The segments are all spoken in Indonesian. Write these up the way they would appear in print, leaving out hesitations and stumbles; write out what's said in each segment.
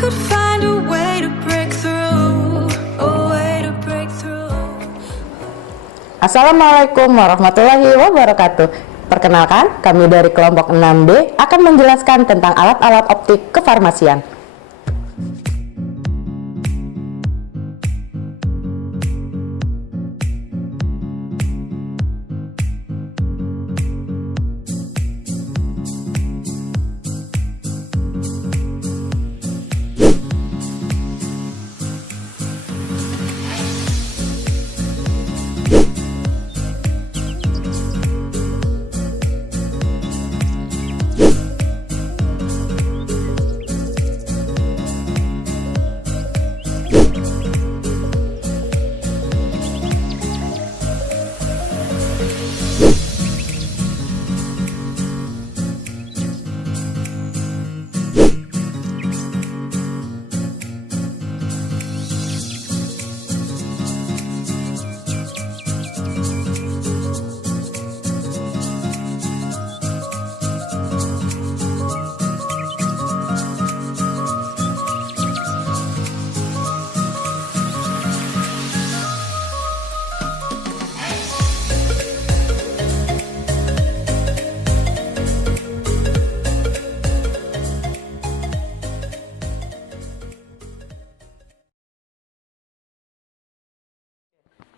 could find a way to break through, a way to break through. Assalamualaikum warahmatullahi wabarakatuh. Perkenalkan, kami dari kelompok 6B akan menjelaskan tentang alat-alat optik kefarmasian.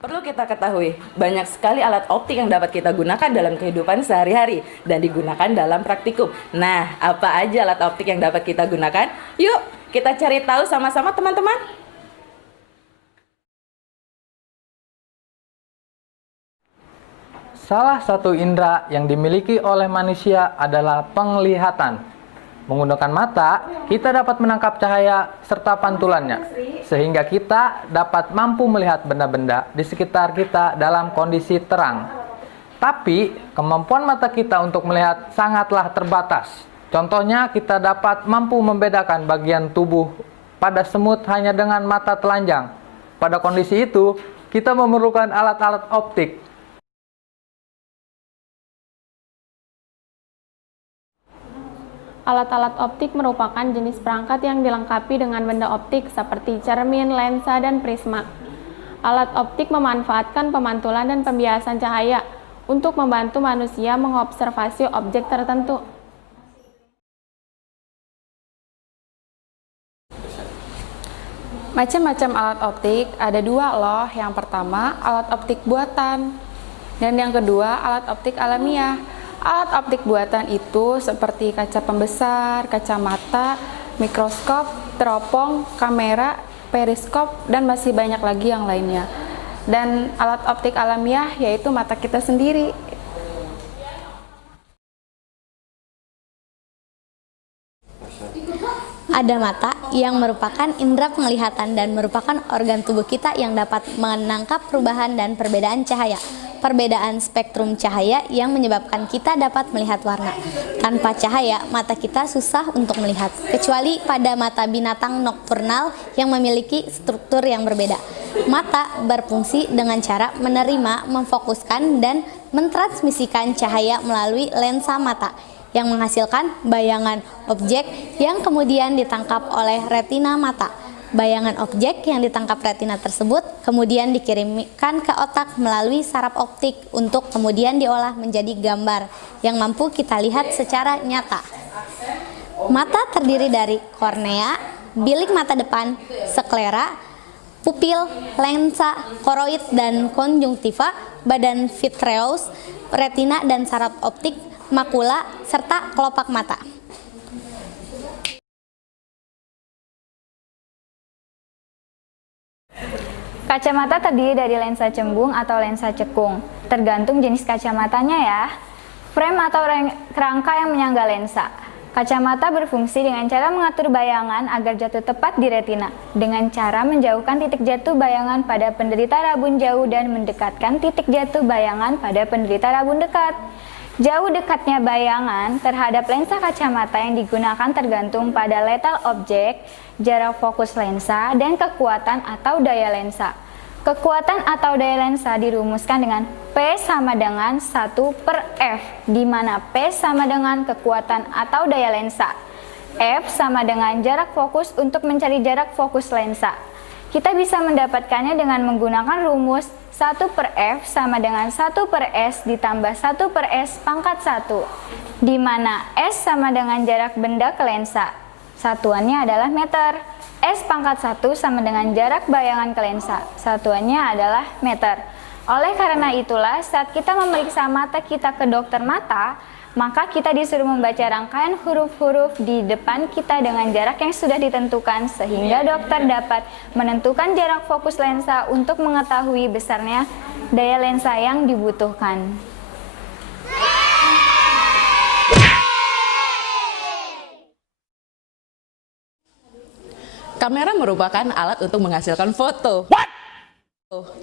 Perlu kita ketahui, banyak sekali alat optik yang dapat kita gunakan dalam kehidupan sehari-hari dan digunakan dalam praktikum. Nah, apa aja alat optik yang dapat kita gunakan? Yuk, kita cari tahu sama-sama teman-teman. Salah satu indera yang dimiliki oleh manusia adalah penglihatan. Menggunakan mata, kita dapat menangkap cahaya serta pantulannya, sehingga kita dapat mampu melihat benda-benda di sekitar kita dalam kondisi terang. Tapi, kemampuan mata kita untuk melihat sangatlah terbatas. Contohnya, kita dapat mampu membedakan bagian tubuh pada semut hanya dengan mata telanjang. Pada kondisi itu, kita memerlukan alat-alat optik. Alat-alat optik merupakan jenis perangkat yang dilengkapi dengan benda optik seperti cermin, lensa, dan prisma. Alat optik memanfaatkan pemantulan dan pembiasan cahaya untuk membantu manusia mengobservasi objek tertentu. Macam-macam alat optik ada dua loh. Yang pertama, alat optik buatan, dan yang kedua, alat optik alamiah. Alat optik buatan itu seperti kaca pembesar, kacamata, mikroskop, teropong, kamera, periskop, dan masih banyak lagi yang lainnya. Dan alat optik alamiah yaitu mata kita sendiri. Ada mata yang merupakan indera penglihatan dan merupakan organ tubuh kita yang dapat menangkap perubahan dan perbedaan cahaya. Perbedaan spektrum cahaya yang menyebabkan kita dapat melihat warna. Tanpa cahaya, mata kita susah untuk melihat, kecuali pada mata binatang nokturnal yang memiliki struktur yang berbeda. Mata berfungsi dengan cara menerima, memfokuskan, dan mentransmisikan cahaya melalui lensa mata, yang menghasilkan bayangan objek yang kemudian ditangkap oleh retina mata. Bayangan objek yang ditangkap retina tersebut kemudian dikirimkan ke otak melalui saraf optik untuk kemudian diolah menjadi gambar yang mampu kita lihat secara nyata. Mata terdiri dari kornea, bilik mata depan, sklera, pupil, lensa, koroid dan konjungtiva, badan vitreous, retina dan saraf optik, makula, serta kelopak mata. Kacamata terdiri dari lensa cembung atau lensa cekung, tergantung jenis kacamatanya ya. Frame atau kerangka yang menyangga lensa. Kacamata berfungsi dengan cara mengatur bayangan agar jatuh tepat di retina, dengan cara menjauhkan titik jatuh bayangan pada penderita rabun jauh dan mendekatkan titik jatuh bayangan pada penderita rabun dekat. Jauh dekatnya bayangan terhadap lensa kacamata yang digunakan tergantung pada lethal object, jarak fokus lensa, dan kekuatan atau daya lensa. Kekuatan atau daya lensa dirumuskan dengan P sama dengan 1/F, di mana P sama dengan kekuatan atau daya lensa. F sama dengan jarak fokus untuk mencari jarak fokus lensa. Kita bisa mendapatkannya dengan menggunakan rumus 1 per F sama dengan 1 per S ditambah 1 per S pangkat 1, di mana S sama dengan jarak benda ke lensa. Satuannya adalah meter. S pangkat 1 sama dengan jarak bayangan ke lensa. Satuannya adalah meter. Oleh karena itulah, saat kita memeriksa mata kita ke dokter mata, maka kita disuruh membaca rangkaian huruf-huruf di depan kita dengan jarak yang sudah ditentukan, sehingga dokter dapat menentukan jarak fokus lensa untuk mengetahui besarnya daya lensa yang dibutuhkan. Kamera merupakan alat untuk menghasilkan foto.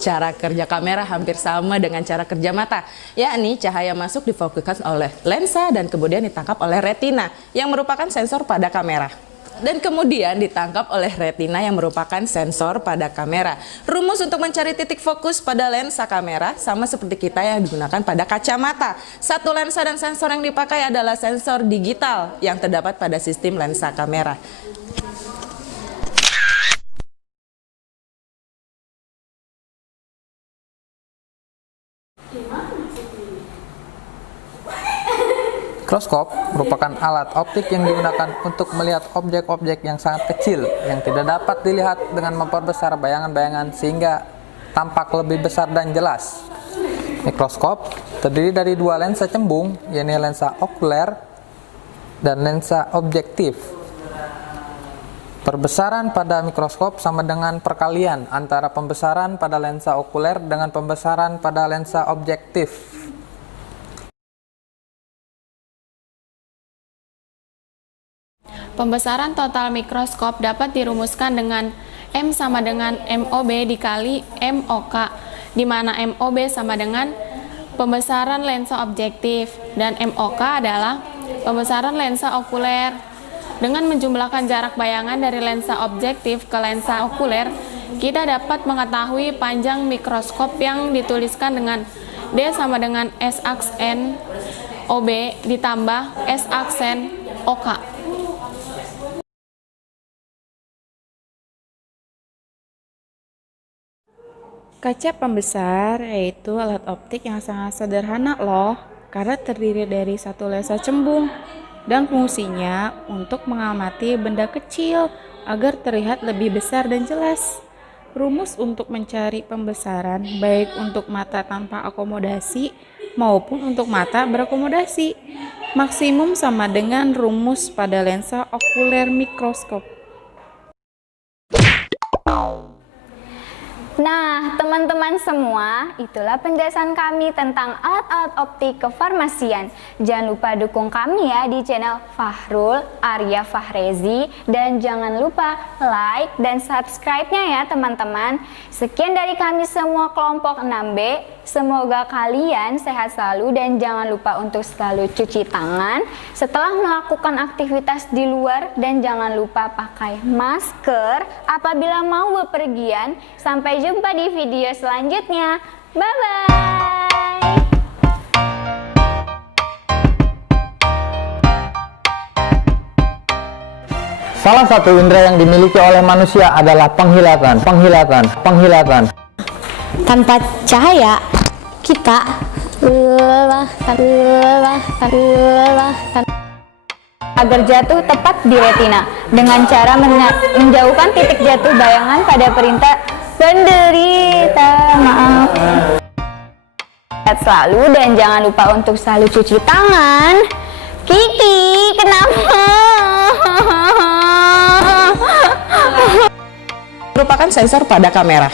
Cara kerja kamera hampir sama dengan cara kerja mata, yakni cahaya masuk difokuskan oleh lensa dan kemudian ditangkap oleh retina yang merupakan sensor pada kamera. Dan kemudian ditangkap oleh retina yang merupakan sensor pada kamera. Rumus untuk mencari titik fokus pada lensa kamera sama seperti kita yang digunakan pada kacamata. Satu lensa dan sensor yang dipakai adalah sensor digital yang terdapat pada sistem lensa kamera. Mikroskop merupakan alat optik yang digunakan untuk melihat objek-objek yang sangat kecil yang tidak dapat dilihat dengan memperbesar bayangan-bayangan sehingga tampak lebih besar dan jelas. Mikroskop terdiri dari dua lensa cembung, yaitu lensa okuler dan lensa objektif. Perbesaran pada mikroskop sama dengan perkalian antara pembesaran pada lensa okuler dengan pembesaran pada lensa objektif. Pembesaran total mikroskop dapat dirumuskan dengan M sama dengan MOB dikali MOK, di mana MOB sama dengan pembesaran lensa objektif dan MOK adalah pembesaran lensa okuler. Dengan menjumlahkan jarak bayangan dari lensa objektif ke lensa okuler, kita dapat mengetahui panjang mikroskop yang dituliskan dengan D sama dengan S aksen OB ditambah S aksen OK. Kaca pembesar yaitu alat optik yang sangat sederhana loh, karena terdiri dari satu lensa cembung dan fungsinya untuk mengamati benda kecil agar terlihat lebih besar dan jelas. Rumus untuk mencari pembesaran baik untuk mata tanpa akomodasi maupun untuk mata berakomodasi maksimum sama dengan rumus pada lensa okuler mikroskop. Nah, teman-teman semua, itulah penjelasan kami tentang alat-alat optik kefarmasian. Jangan lupa dukung kami ya di channel Fahrul Arya Fahrezi, dan jangan lupa like dan subscribe-nya ya teman-teman. Sekian dari kami semua kelompok 6B. Semoga kalian sehat selalu dan jangan lupa untuk selalu cuci tangan setelah melakukan aktivitas di luar, dan jangan lupa pakai masker apabila mau bepergian. Sampai jumpa di video selanjutnya. Bye-bye. Salah satu indera yang dimiliki oleh manusia adalah penglihatan. Tanpa cahaya, kita Agar jatuh tepat di retina dengan cara menjauhkan titik jatuh bayangan pada perintah penderita. Maaf. Sehat selalu dan jangan lupa untuk selalu cuci tangan. Kiki, kenapa? Merupakan sensor pada kamera.